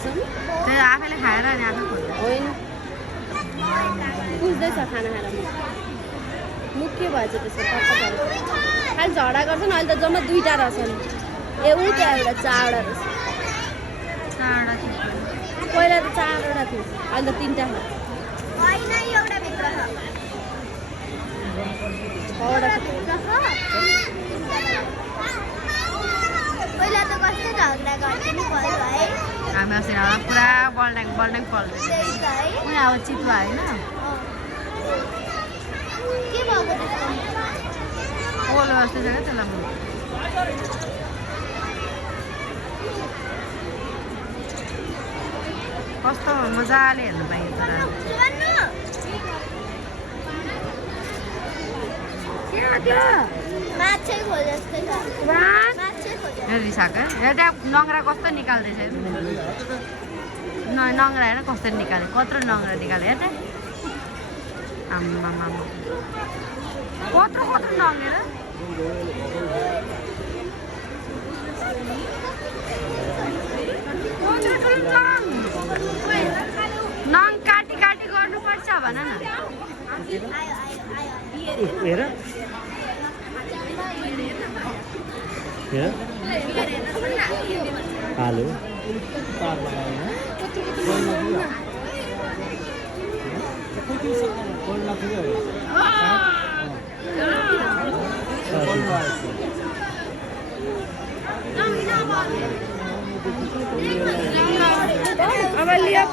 खाँदैछौँ त्यो आफैले खाएर अनि आफै खोल्छ होइन बुझ्दैछ खाना खाएर मुख के भएछ त्यसो टक्क परेछ खालि झगडा गर्छन् अहिले त जम्मा 2टा रहेछन् ऊ त्यहाँ एउटा 4वटा रहेछ चारवटा चिज पहिला त 4वटा थियो अहिले त 3टा छ होइन एउटा भित्र छ 6वटा पहिला त कस्तो झगडा गर्थ्यो नि भयो है हामी अस्ति पुरा बल्ट्याङ पल्ट्यो त्यही त है उनी अब चितुवा होइन के भएको त्यस्तो ओलो जस्तै छ क्या त्यसलाई कस्तो मजाले हेर्नु पाइन्छ माछै खोल जस्तै छ माछै खोल रिसाएको त्यहाँ नङ्ग्रा कस्तो निकाल्दैछ नङ्ग्रा हेर कस्तो निकाल्यो कत्रो नङ्ग्रा निकाल्यो हेर त्यहाँ आम्मामा कत्रो नङ्गेर नङ काटी गर्नुपर्छ भन न हेर हेलो अब लियो